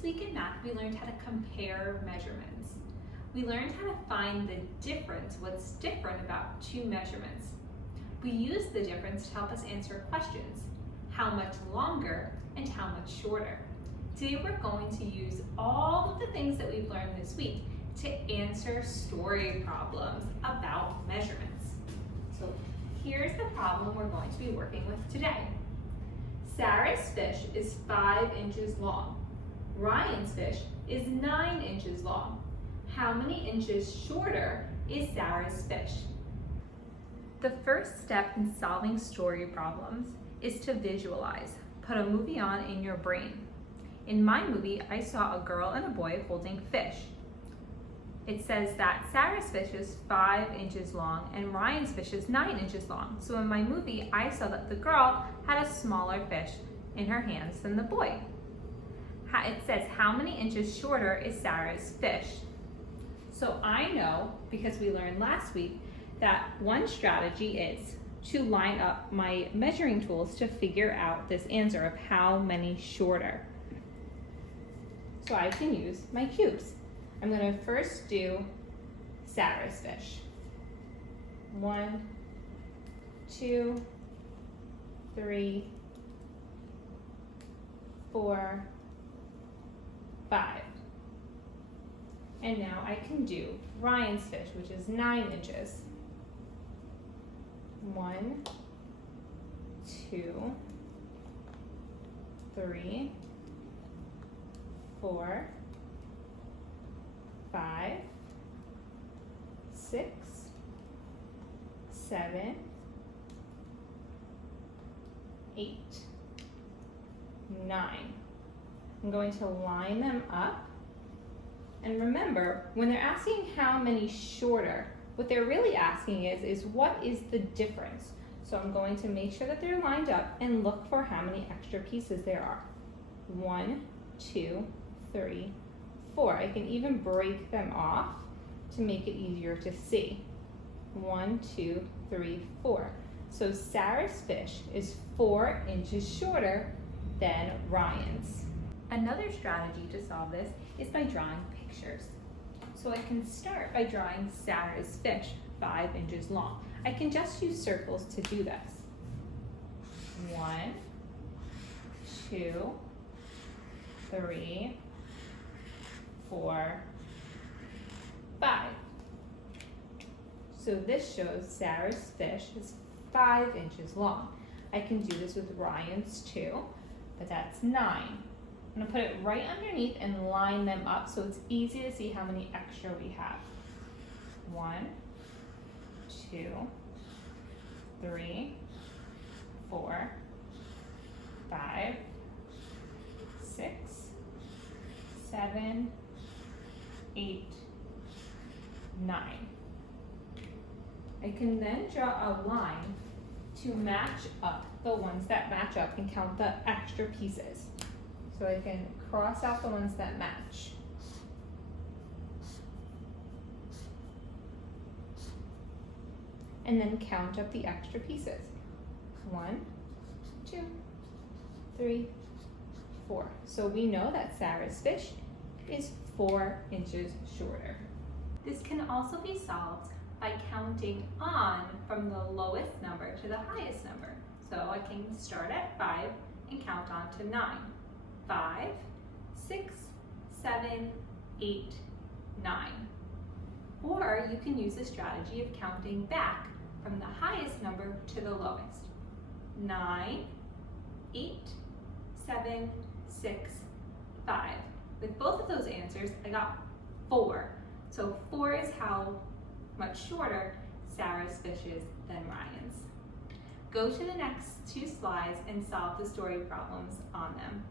This week in math, we learned how to compare measurements. We learned how to find the difference, what's different about two measurements. We used the difference to help us answer questions. How much longer and how much shorter? Today we're going to use all of the things that we've learned this week to answer story problems about measurements. So here's the problem we're going to be working with today. Sarah's fish is 5 inches long. Ryan's fish is 9 inches long. How many inches shorter is Sarah's fish? The first step in solving story problems is to visualize. Put a movie on in your brain. In my movie, I saw a girl and a boy holding fish. It says that Sarah's fish is 5 inches long and Ryan's fish is 9 inches long. So in my movie, I saw that the girl had a smaller fish in her hands than the boy. It says how many inches shorter is Sarah's fish. So I know, because we learned last week, that one strategy is to line up my measuring tools to figure out this answer of how many shorter. So I can use my cubes. I'm going to first do Sarah's fish. 1, 2, 3, 4, 5. And now I can do Ryan's fish, which is 9 inches. 1, 2, 3, 4, 5, 6, 7, 8, 9. I'm going to line them up. And remember, when they're asking how many shorter, what they're really asking is what is the difference? So I'm going to make sure that they're lined up and look for how many extra pieces there are. 1, 2, 3, 4. I can even break them off to make it easier to see. 1, 2, 3, 4. So Sarah's fish is 4 inches shorter than Ryan's. Another strategy to solve this is by drawing pictures. So I can start by drawing Sarah's fish 5 inches long. I can just use circles to do this. 1, 2, 3, 4, 5. So this shows Sarah's fish is 5 inches long. I can do this with Ryan's too, but that's 9. I'm going to put it right underneath and line them up so it's easy to see how many extra we have. 1, 2, 3, 4, 5, 6, 7, 8, 9. I can then draw a line to match up the ones that match up and count the extra pieces. So I can cross out the ones that match. And then count up the extra pieces. 1, 2, 3, 4. So we know that Sarah's fish is 4 inches shorter. This can also be solved by counting on from the lowest number to the highest number. So I can start at 5 and count on to 9. 5, 6, 7, 8, 9. Or you can use the strategy of counting back from the highest number to the lowest. 9, 8, 7, 6, 5. With both of those answers, I got 4. So 4 is how much shorter Sarah's fish is than Ryan's. Go to the next 2 slides and solve the story problems on them.